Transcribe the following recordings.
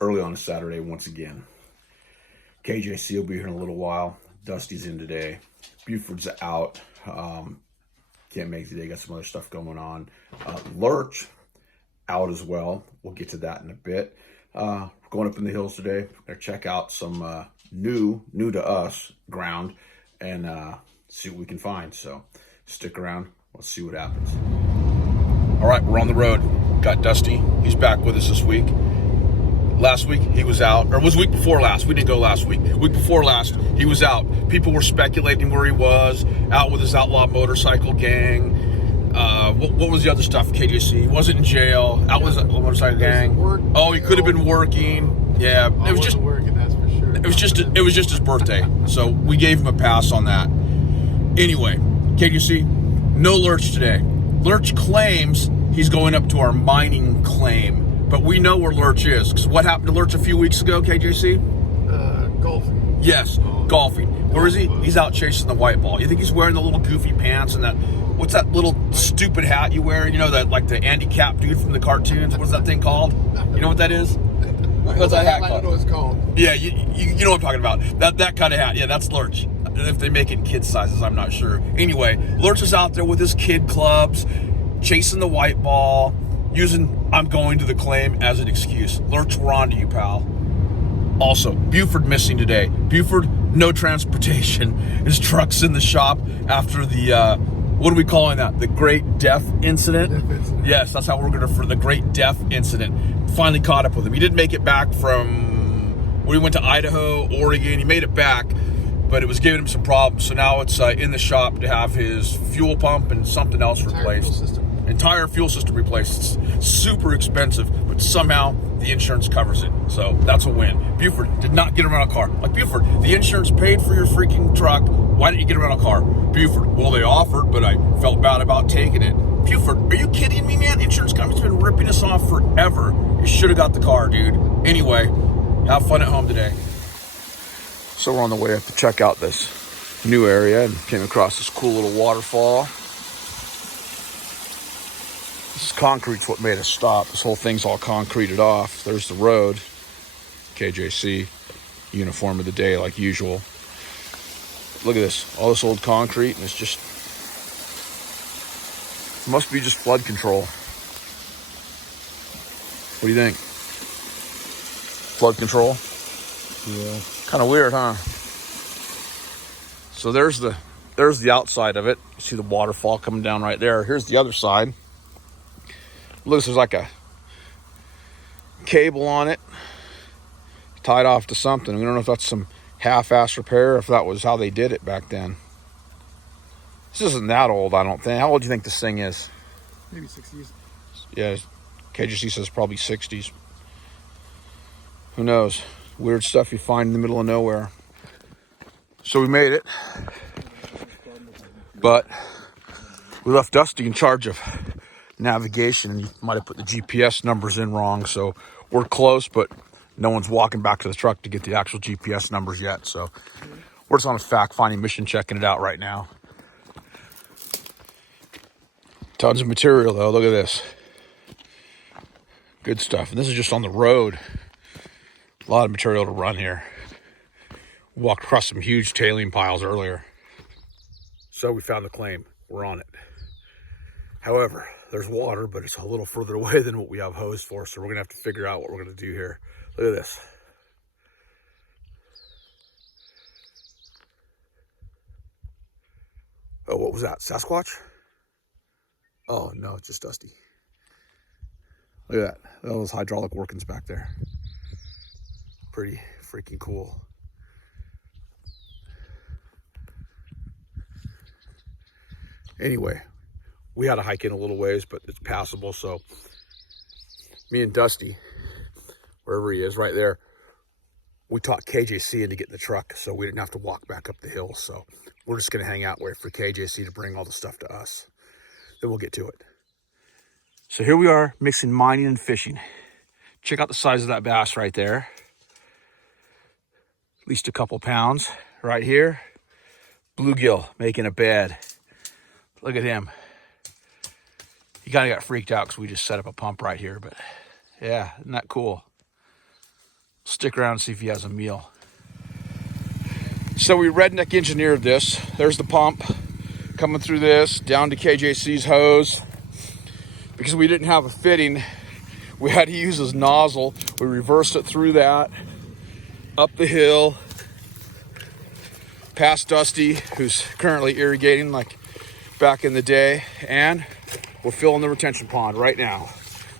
early on a Saturday once again. KJC will be here in a little while. Dusty's in today. Buford's out. Can't make today. Got some other stuff going on. Lurch out as well. We'll get to that in a bit. We're going up in the hills today. We're going to check out some new to us ground and see what we can find. So stick around. Let's see what happens. All right, we're on the road. Got Dusty. He's back with us this week. Last week he was out, or it was week before last. We didn't go last week. Week before last, he was out. People were speculating where he was, out with his outlaw motorcycle gang. What was the other stuff, KJC? He wasn't in jail. Out with his motorcycle gang. Oh, he could have been working. Yeah, it was just working, that's for sure. It was just his birthday, so we gave him a pass on that. Anyway, KJC, no Lurch today. Lurch claims he's going up to our mining claim, but we know where Lurch is. Because what happened to Lurch a few weeks ago, KJC? Golfing. Yes, golfing. Where is he? He's out chasing the white ball. You think he's wearing the little goofy pants and that, what's that little stupid hat you wear? You know, that like the Andy Cap dude from the cartoons? What's that thing called? You know what that is? What's that hat called? I don't know what it's called. Yeah, you know what I'm talking about. That kind of hat. Yeah, that's Lurch. If they make it in kid sizes, I'm not sure. Anyway, Lurch is out there with his kid clubs, chasing the white ball, using I'm going to the claim as an excuse. Lurch, we're on to you, pal. Also, Buford missing today. Buford, no transportation. His truck's in the shop after the, what are we calling that? The Great Death Incident? Yes, that's how we're going to, for the Great Death Incident. Finally caught up with him. He didn't make it back from, when he went to Idaho, Oregon. He made it back, but it was giving him some problems. So now it's in the shop to have his fuel pump and something else replaced. Entire fuel system replaced. It's super expensive, but somehow the insurance covers it. So that's a win. Buford did not get around a car. Like, Buford, the insurance paid for your freaking truck. Why didn't you get around a car? Buford, well, they offered, but I felt bad about taking it. Buford, are you kidding me, man? Insurance company's been ripping us off forever. You should have got the car, dude. Anyway, have fun at home today. So we're on the way up to check out this new area and came across this cool little waterfall. This concrete's what made us stop. This whole thing's all concreted off. There's the road. KJC, uniform of the day like usual. Look at this. All this old concrete, and it's just, must be just flood control. What do you think? Flood control? Yeah. Kind of weird, huh? So there's the outside of it. You see the waterfall coming down right there. Here's the other side. Looks there's like a cable on it tied off to something. We don't know if that's some half-ass repair or if that was how they did it back then. This isn't that old, I don't think. How old do you think this thing is? Maybe 60s. Yeah, KJC says probably 60s. Who knows? Weird stuff you find in the middle of nowhere. So we made it. But we left Dusty in charge of navigation, and you might have put the GPS numbers in wrong, so we're close, but no one's walking back to the truck to get the actual GPS numbers yet. So we're just on a fact-finding mission, checking it out right now. Tons of material, though. Look at this. Good stuff. And this is just on the road. A lot of material to run here. We walked across some huge tailing piles earlier. So we found the claim. We're on it. However, there's water, but it's a little further away than what we have hosed for, so we're going to have to figure out what we're going to do here. Look at this. Oh, what was that? Sasquatch? Oh, no, it's just Dusty. Look at that. All those hydraulic workings back there. Pretty freaking cool. Anyway, we had to hike in a little ways, but it's passable. So me and Dusty, wherever he is right there, we taught KJC into getting the truck, so we didn't have to walk back up the hill. So we're just going to hang out, wait for KJC to bring all the stuff to us. Then we'll get to it. So here we are mixing mining and fishing. Check out the size of that bass right there. At least a couple pounds right here. Bluegill making a bed. Look at him. He kind of got freaked out because we just set up a pump right here, but yeah, isn't that cool? Stick around and see if he has a meal. So we redneck engineered this. There's the pump coming through this, down to KJC's hose. Because we didn't have a fitting, we had to use his nozzle. We reversed it through that, up the hill, past Dusty, who's currently irrigating like back in the day, and we're filling the retention pond right now.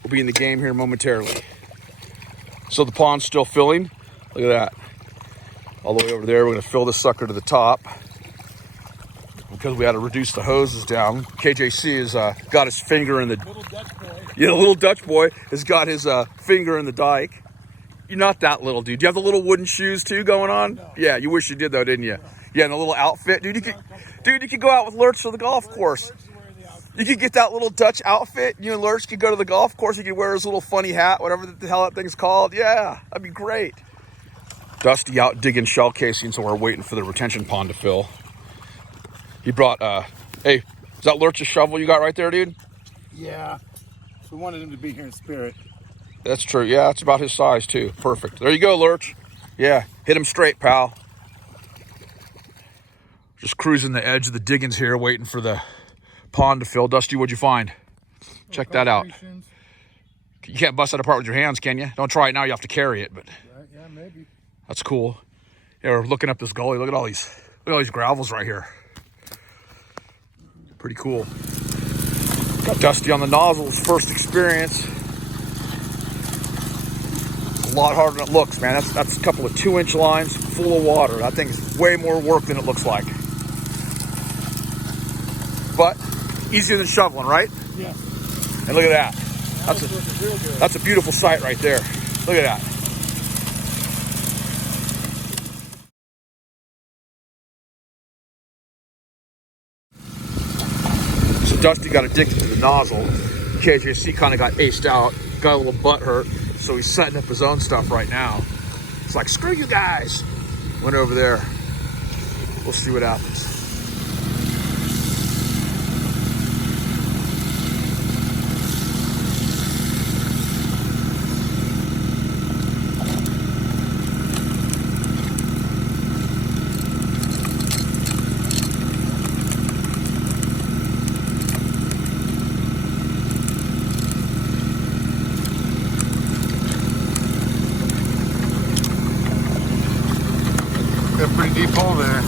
We'll be in the game here momentarily. So the pond's still filling. Look at that. All the way over there, we're gonna fill this sucker to the top. Because we had to reduce the hoses down. KJC has got his finger in the... Little Dutch boy. Yeah, the little Dutch boy has got his finger in the dike. You're not that little, dude. Do you have the little wooden shoes too going on? No. Yeah, you wish you did though, didn't you? Yeah, and a little outfit. Dude, you could go out with Lurch to the golf course. You could get that little Dutch outfit. You and Lurch could go to the golf course. You could wear his little funny hat, whatever the hell that thing's called. Yeah, that'd be great. Dusty out digging shell casing, so we're waiting for the retention pond to fill. He brought, hey, is that Lurch's shovel you got right there, dude? Yeah. We wanted him to be here in spirit. That's true. Yeah, it's about his size, too. Perfect. There you go, Lurch. Yeah, hit him straight, pal. Just cruising the edge of the diggings here, waiting for the pond to fill. Dusty, what'd you find? Check that out. You can't bust that apart with your hands, can you? Don't try it now. You have to carry it, but Yeah, maybe. that's cool. Yeah, we're looking up this gully. Look at all these gravels right here. Pretty cool. Got Dusty on the nozzles, first experience. It's a lot harder than it looks, man. That's a couple of 2-inch lines full of water. That thing is way more work than it looks like. But easier than shoveling, right? Yeah. And look at that. Real good. That's a beautiful sight right there. Look at that. So Dusty got addicted to the nozzle. KJC kind of got aced out, got a little butt hurt, so he's setting up his own stuff right now. It's like, screw you guys. Went over there. We'll see what happens. Got a pretty deep hole there.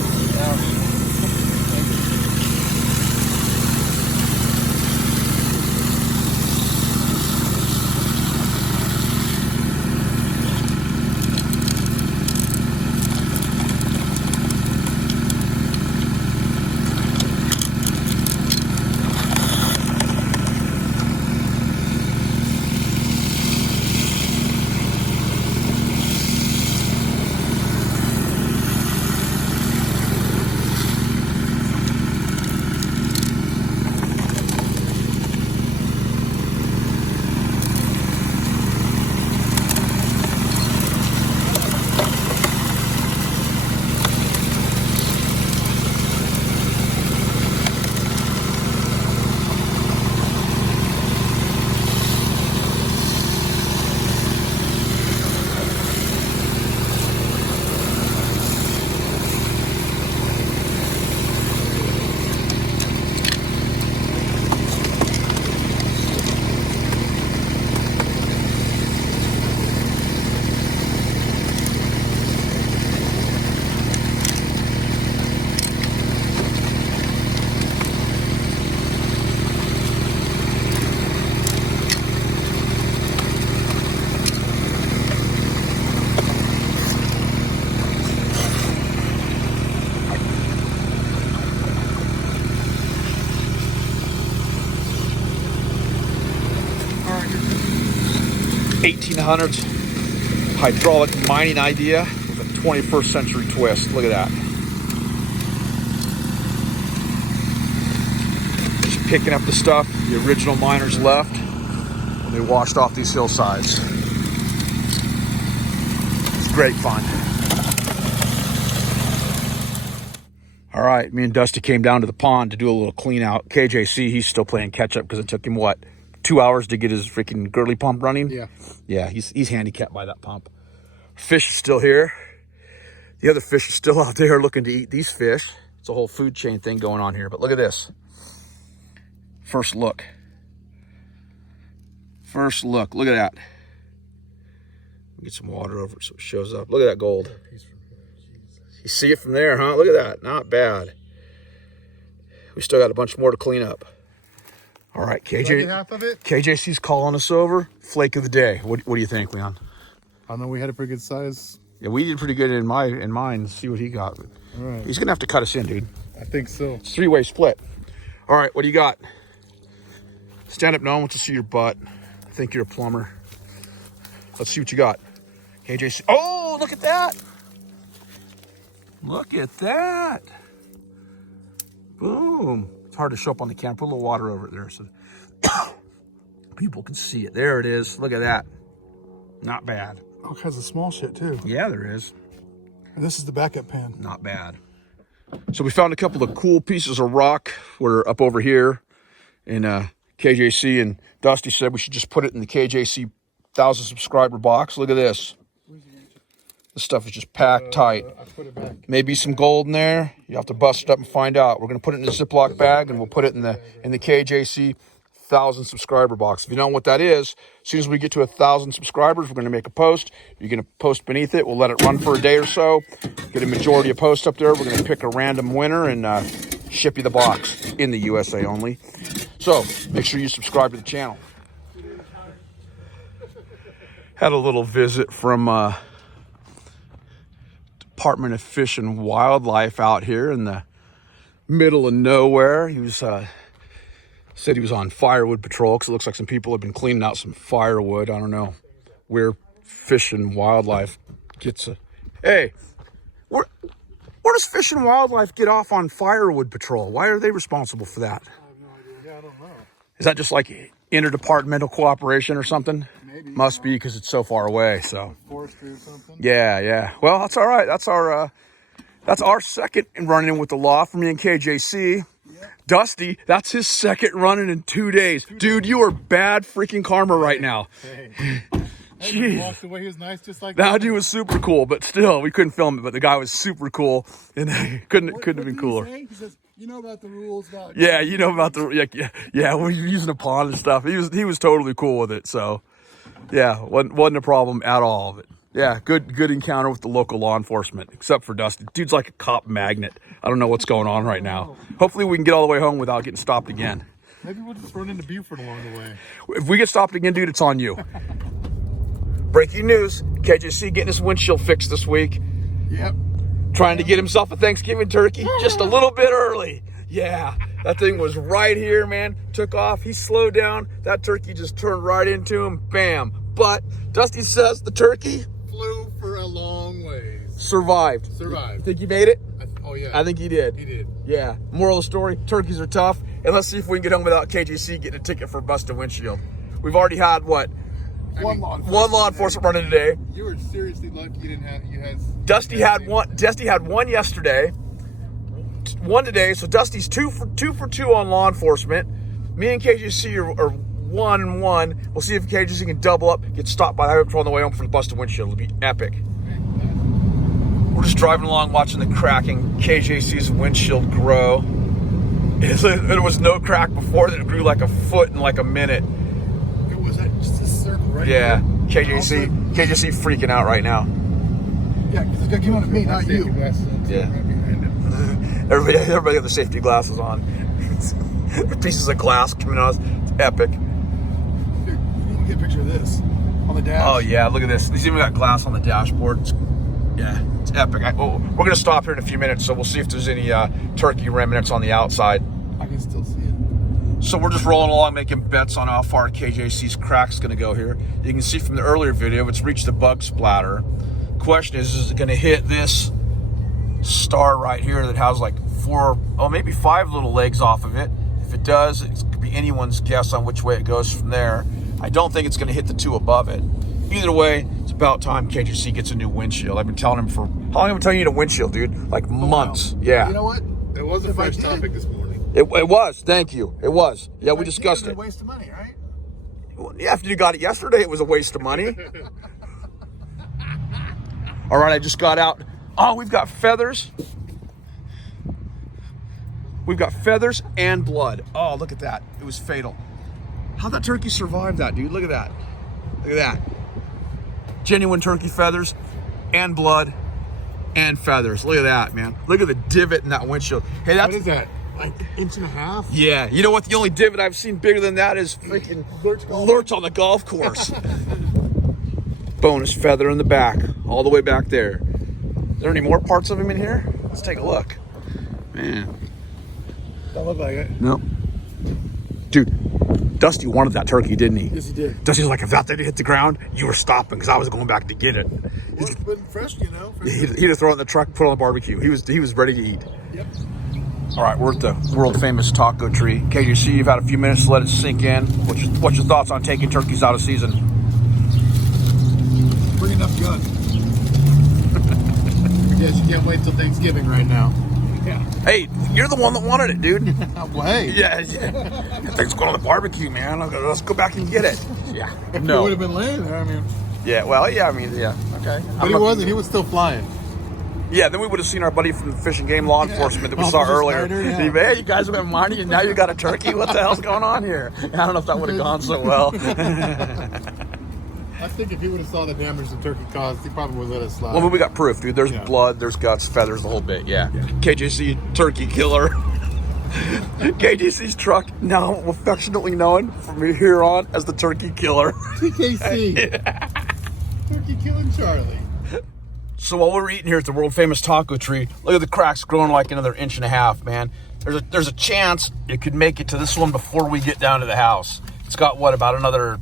All right. 1800s hydraulic mining idea with a 21st century twist. Look at that. Just picking up the stuff the original miners left when they washed off these hillsides. It's great fun. All right, me and Dusty came down to the pond to do a little clean out. KJC, he's still playing catch up because it took him, what, 2 hours to get his freaking girly pump running? Yeah. Yeah, he's handicapped by that pump. Fish is still here. The other fish is still out there looking to eat these fish. It's a whole food chain thing going on here. But look at this. First look. First look. Look at that. Get some water over it so it shows up. Look at that gold. You see it from there, huh? Look at that. Not bad. We still got a bunch more to clean up. All right, KJC's calling us over. Flake of the day. What do you think, Leon? I know we had a pretty good size. Yeah, we did pretty good in mine. See what he got. All right. He's gonna have to cut us in, dude. I think so. It's three-way split. All right, what do you got? Stand up. No one wants to see your butt. I think you're a plumber. Let's see what you got. KJC. Oh, look at that. Look at that. Boom. It's hard to show up on the camera. Put a little water over it there so people can see it. There it is. Look at that. Not bad. All kinds of small shit, too. Yeah, there is. And this is the backup pan. Not bad. So we found a couple of cool pieces of rock. We're up over here in KJC, and Dusty said we should just put it in the KJC 1,000 subscriber box. Look at this. This stuff is just packed tight. I put it back. Maybe some gold in there. You have to bust it up and find out. We're going to put it in a Ziploc bag, and we'll put it in the KJC 1,000 subscriber box. If you don't know what that is, as soon as we get to 1,000 subscribers, we're going to make a post. You're going to post beneath it. We'll let it run for a day or so. Get a majority of posts up there. We're going to pick a random winner and ship you the box in the USA only. So make sure you subscribe to the channel. Had a little visit from Department of Fish and Wildlife out here in the middle of nowhere. He was said he was on firewood patrol because it looks like some people have been cleaning out some firewood. I don't know where Fish and Wildlife gets a... Hey, where does Fish and Wildlife get off on firewood patrol? Why are they responsible for that? I have no idea. Yeah, I don't know. Is that just like interdepartmental cooperation or something? Maybe. Must be, because it's so far away. So forestry or something. Yeah. Well, that's all right. That's our second run-in with the law for me and KJC. Yep. Dusty, that's his second run-in in 2 days. Dude, you are bad freaking karma right now. Hey. He walked away. He was nice, just like that. Dude was super cool, but still, we couldn't film it. But the guy was super cool, and couldn't have been cooler. He says, "You know about the rules, about yeah, you know about the yeah. We're using a pond and stuff. He was totally cool with it. So yeah, wasn't a problem at all. But yeah, good encounter with the local law enforcement, except for Dusty. Dude's like a cop magnet. I don't know what's going on right now. Hopefully, we can get all the way home without getting stopped again. Maybe we'll just run into Buford along the way. If we get stopped again, dude, it's on you. Breaking news, KJC getting his windshield fixed this week. Yep. Trying to get himself a Thanksgiving turkey just a little bit early. Yeah, that thing was right here, man. Took off, he slowed down. That turkey just turned right into him, bam. But Dusty says the turkey flew for a long ways. Survived. You think he made it? Oh, yeah. I think he did. He did. Yeah. Moral of the story, turkeys are tough. And let's see if we can get home without KJC getting a ticket for busted windshield. We've already had, what? One law enforcement running today. You were seriously lucky you didn't have. You had. Dusty had one. Dusty had one yesterday. One today. So Dusty's two for two on law enforcement. Me and KJC are 1-1. We'll see if KJC can double up. Get stopped by the highway patrol on the way home for the busted windshield. It'll be epic. We're just driving along, watching the cracking KJC's windshield grow. There was no crack before. That it grew like a foot in like a minute. Was that just a circle, right? Yeah, KJC freaking out right now. Yeah, because it's gonna come out of me, not you. Yeah. Everybody got the safety glasses on. Pieces of glass coming out. It's epic. Dude, you need to get a picture of this on the dash. Oh yeah, look at this. He's even got glass on the dashboard. It's epic. We're gonna stop here in a few minutes, so we'll see if there's any turkey remnants on the outside. I can still see it. So we're just rolling along, making bets on how far KJC's crack's going to go here. You can see from the earlier video, it's reached the bug splatter. Question is it going to hit this star right here that has like maybe 5 little legs off of it? If it does, it could be anyone's guess on which way it goes from there. I don't think it's going to hit the 2 above it. Either way, it's about time KJC gets a new windshield. I've been telling him how long have I been telling you to windshield, dude? Like months. Yeah. You know what? It was the first topic this morning. It was. Thank you. It was. Yeah, we discussed it. A waste of money, right? Well, yeah, after you got it yesterday, it was a waste of money. All right, I just got out. Oh, we've got feathers. We've got feathers and blood. Oh, look at that. It was fatal. How'd that turkey survive that, dude? Look at that. Look at that. Genuine turkey feathers and blood and feathers. Look at that, man. Look at the divot in that windshield. Hey, that's... What is that? Like inch and a half? Yeah. You know what? The only divot I've seen bigger than that is freaking Lurch on the golf course. Bonus feather in the back. All the way back there. Are there any more parts of him in here? Let's take a look. Man. Don't look like it. No. Dude, Dusty wanted that turkey, didn't he? Yes, he did. Dusty was like, if that didn't hit the ground, you were stopping because I was going back to get it. Well, it's been fresh, you know. He'd have thrown it in the truck and put it on the barbecue. He was ready to eat. Yep. All right, we're at the world famous taco tree. KJC, you've had a few minutes to let it sink in. What's your thoughts on taking turkeys out of season? Bring enough gun. Yes, you can't wait till Thanksgiving right now. Yeah. Hey, you're the one that wanted it, dude. Well, hey. Yeah. That thing's going on the barbecue, man. Let's go back and get it. Yeah. If No. he would have been laying there, I mean. Yeah, well, yeah, I mean, yeah. Okay. But he wasn't. He was still flying. Yeah, then we would have seen our buddy from the Fish and Game Law Enforcement that we saw Officer earlier. Snyder, yeah. Hey, you guys have been money and now you got a turkey? What the hell's going on here? I don't know if that would have gone so well. I think if he would have saw the damage the turkey caused, he probably would have let us slide. Well, we got proof, dude. There's Yeah. blood, there's guts, feathers, the whole bit. Yeah. KJC turkey killer. KJC's truck, now affectionately known from here on as the turkey killer. TKC. Turkey killing Charlie. So while we're eating here at the world famous taco tree, look at the cracks growing like another inch and a half, man. There's a chance it could make it to this one before we get down to the house. It's got what, about another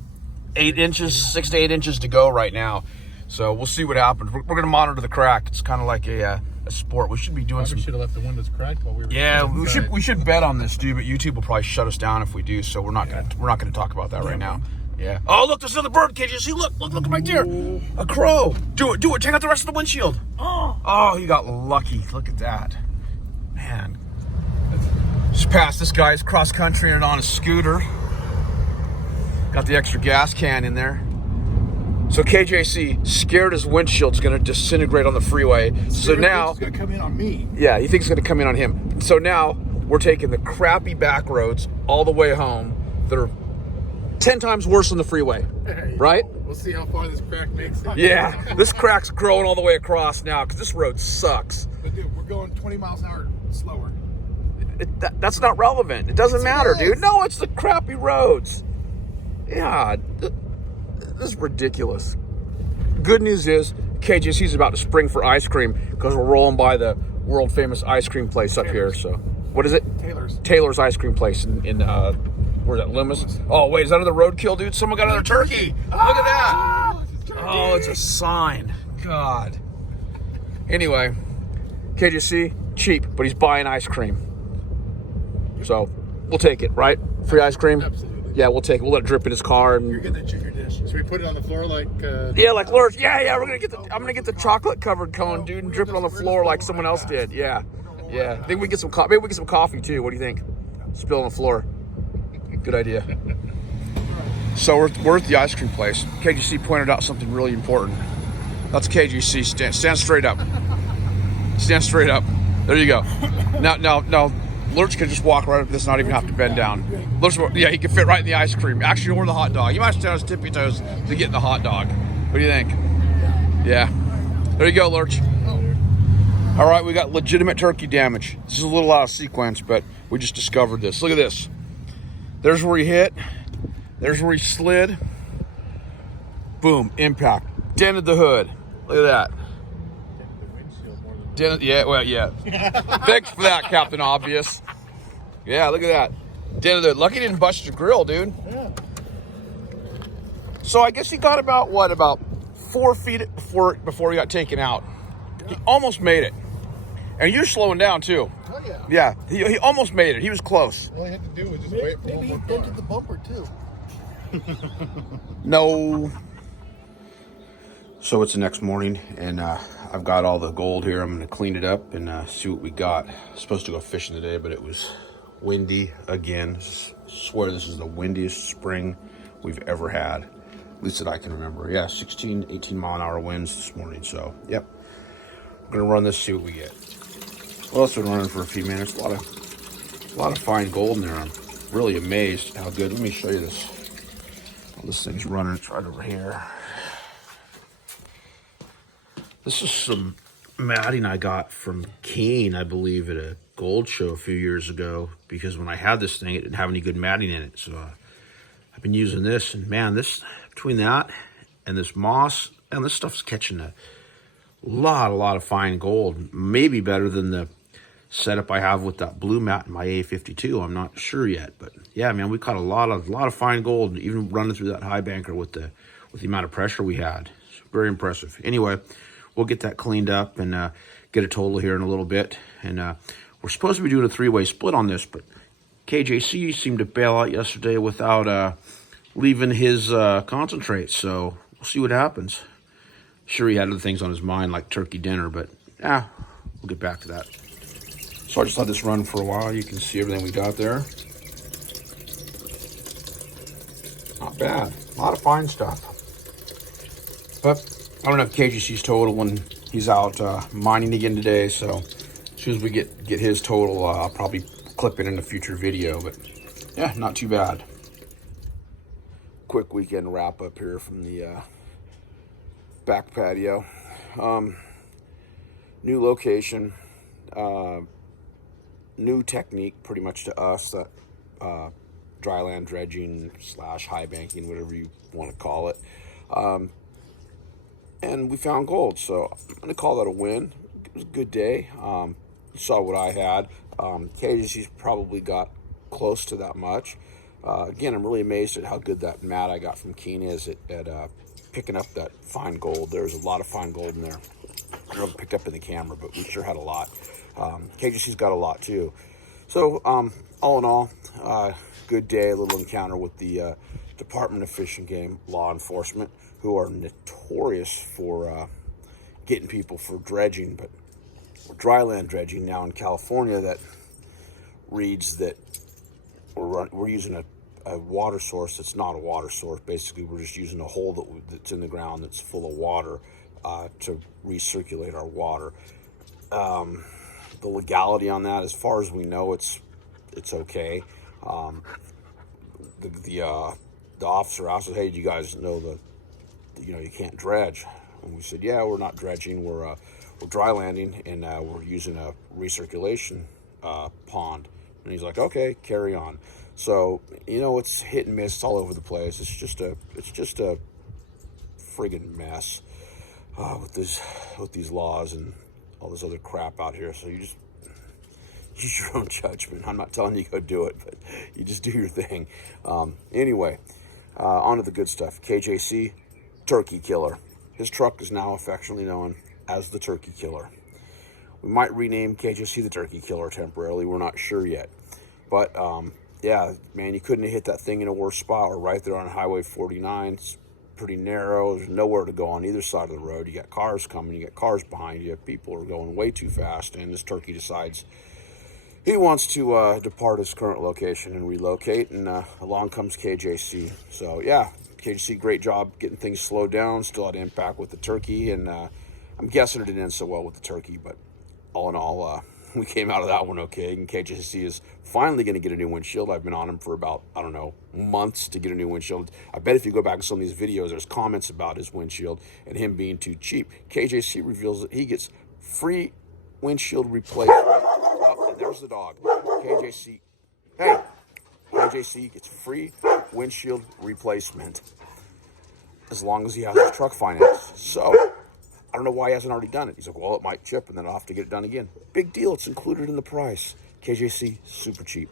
8 inches, 6 to 8 inches to go right now. So we'll see what happens. We're gonna monitor the crack. It's kind of like a sport. We should be doing We should have left the windows cracked while we were. Yeah, inside. we should bet on this, dude. But YouTube will probably shut us down if we do. So we're not gonna talk about that right now. Yeah. Oh, look, there's another bird. Can't you see? Look right there. A crow. Do it. Take out the rest of the windshield. Oh, you got lucky. Look at that, man. Just passed this guy's cross country and on a scooter. Got the extra gas can in there. So KJC scared his windshield's gonna disintegrate on the freeway. So now It's gonna come in on me. yeah, he thinks it's gonna come in on him. So now we're taking the crappy back roads all the way home that are 10 times worse than the freeway, right? We'll see how far this crack makes it. Yeah, this crack's growing all the way across now because this road sucks. But dude, we're going 20 miles an hour slower. That's not relevant. It doesn't matter, dude. No, it's the crappy roads. Yeah, this is ridiculous. Good news is KJC's about to spring for ice cream because we're rolling by the world famous ice cream place up here. So, what is it? Taylor's ice cream place in where's that, Loomis? Oh wait, is that another roadkill, dude? Someone got another turkey. Look at that. Oh, it's a sign. God. Anyway, KJC cheap, but he's buying ice cream. So we'll take it, right? Free ice cream. Absolutely. Yeah, we'll take it. We'll let it drip in his car. And You're getting the junior dish. Should we put it on the floor like? yeah, like Lurch. Yeah. I'm gonna get the chocolate covered cone, dude, and drip it on the floor like someone else did. Yeah. I think we get some coffee. Maybe we get some coffee too. What do you think? Spill on the floor. Good idea. So we're at the ice cream place. KGC pointed out something really important. That's KGC. Stand straight up. Stand straight up. There you go. Now, Lurch can just walk right up this, not even have to bend down. Lurch, yeah, he can fit right in the ice cream. Actually, or the hot dog. You might stand on his tippy toes to get in the hot dog. What do you think? Yeah. There you go, Lurch. All right, we got legitimate turkey damage. This is a little out of sequence, but we just discovered this. Look at this. There's where he hit. There's where he slid. Boom, impact. Dented the hood. Look at that. Dented, yeah, well, yeah. Thanks for that, Captain Obvious. Yeah, look at that. Dented the hood. Lucky he didn't bust your grill, dude. Yeah. So I guess he got about 4 feet before he got taken out. He almost made it. And you're slowing down, too. Oh, yeah. Yeah, he almost made it. He was close. All he had to do was just wait for Maybe he one more dented the bumper too. No. So it's the next morning, and I've got all the gold here. I'm going to clean it up and see what we got. Supposed to go fishing today, but it was windy again. I swear this is the windiest spring we've ever had, at least that I can remember. Yeah, 16, 18 mile an hour winds this morning. So, yep. I'm gonna run this, see what we get. Well, it's been running for a few minutes. A lot of fine gold in there. I'm really amazed how good. Let me show you this. Well, this thing's running. It's right over here. This is some matting I got from Kane, I believe, at a gold show a few years ago. Because when I had this thing, it didn't have any good matting in it. So I've been using this, and man, this between that and this moss, and this stuff's catching a lot of fine gold. Maybe better than the setup I have with that blue mat in my A52. I'm not sure yet, but yeah, man, we caught a lot of fine gold, even running through that high banker with the amount of pressure we had. It's very impressive. Anyway, we'll get that cleaned up and get a total here in a little bit. And we're supposed to be doing a 3-way split on this, but KJC seemed to bail out yesterday without leaving his concentrate. So we'll see what happens. Sure, he had other things on his mind like turkey dinner, but yeah, we'll get back to that. So I just let this run for a while. You can see everything we got there. Not bad. A lot of fine stuff. But I don't have KJC's total when he's out mining again today. So as soon as we get his total, I'll probably clip it in a future video. But yeah, not too bad. Quick weekend wrap up here from the back patio. New location. New technique pretty much to us, that dryland dredging / high banking, whatever you want to call it. And we found gold, so I'm going to call that a win. It was a good day. Saw what I had. KJC's probably got close to that much. Again, I'm really amazed at how good that mat I got from Keen is at picking up that fine gold. There's a lot of fine gold in there. I don't know if it picked up in the camera, but we sure had a lot. KJC's got a lot too. So all in all, good day. A little encounter with the Department of Fish and Game law enforcement, who are notorious for getting people for dredging, but dryland dredging now in California that reads that we're using a water source that's not a water source. Basically, we're just using a hole that's in the ground that's full of water to recirculate our water. The legality on that, as far as we know, it's okay. The officer asked us, "Hey, do you guys know you can't dredge?" And we said, "Yeah, we're not dredging. We're dry landing, and we're using a recirculation pond." And he's like, "Okay, carry on." So it's hit and miss all over the place. It's just a friggin' mess with these laws and all this other crap out here. So you just use your own judgment. I'm not telling you to go do it, but you just do your thing. Anyway, on to the good stuff. KJC, Turkey Killer. His truck is now affectionately known as the Turkey Killer. We might rename KJC the Turkey Killer temporarily. We're not sure yet. But, yeah, man, you couldn't have hit that thing in a worse spot. We're right there on Highway 49. It's pretty narrow. There's nowhere to go on either side of the road. You got cars coming, you got cars behind you, people are going way too fast, and this turkey decides he wants to depart his current location and relocate, and along comes KJC. So yeah, KJC, great job getting things slowed down. Still had impact with the turkey, and I'm guessing it didn't end so well with the turkey, but all in all, we came out of that one okay. And KJC is finally going to get a new windshield. I've been on him for about, I don't know, months to get a new windshield. I bet if you go back to some of these videos, there's comments about his windshield and him being too cheap. KJC reveals that he gets free windshield replacement. Oh, and there's the dog. KJC, hey, KJC gets free windshield replacement as long as he has his truck financed. So I don't know why he hasn't already done it. He's like, well, it might chip, and then I'll have to get it done again. Big deal. It's included in the price. KJC, super cheap.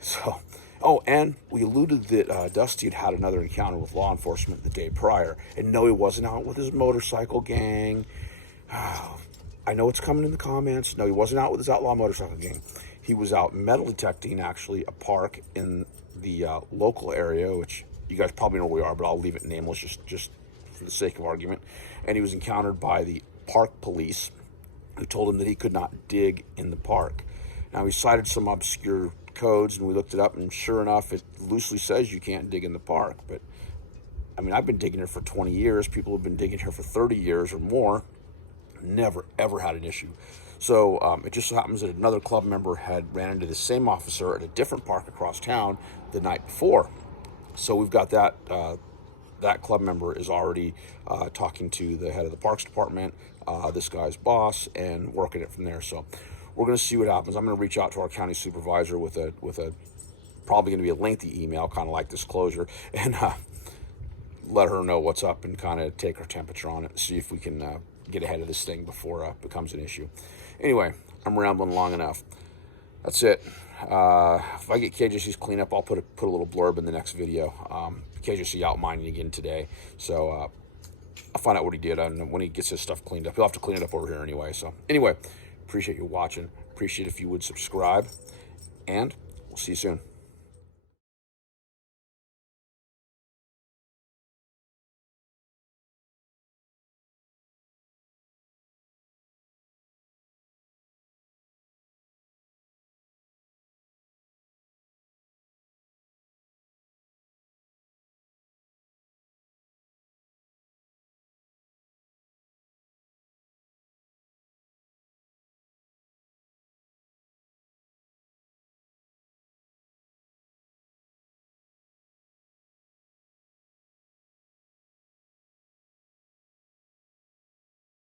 So, oh, and we alluded that Dusty had another encounter with law enforcement the day prior. And no, he wasn't out with his motorcycle gang. I know it's coming in the comments. No, he wasn't out with his outlaw motorcycle gang. He was out metal detecting, actually, a park in the local area, which you guys probably know where we are, but I'll leave it nameless just for the sake of argument. And he was encountered by the park police, who told him that he could not dig in the park. Now, he cited some obscure codes, and we looked it up, and sure enough, it loosely says you can't dig in the park. But, I mean, I've been digging here for 20 years. People have been digging here for 30 years or more. Never, ever had an issue. So it just so happens that another club member had ran into the same officer at a different park across town the night before. So we've got that, that club member is already talking to the head of the parks department, this guy's boss, and working it from there. So we're going to see what happens. I'm going to reach out to our county supervisor with a probably going to be a lengthy email, kind of like disclosure, and let her know what's up and kind of take her temperature on it, see if we can get ahead of this thing before it becomes an issue. Anyway, I'm rambling long enough. That's it. If I get KJC's cleanup, I'll put a little blurb in the next video. KJC out mining again today, so I'll find out what he did. I don't know when he gets his stuff cleaned up. He'll have to clean it up over here anyway. So anyway, appreciate you watching. Appreciate if you would subscribe, and we'll see you soon.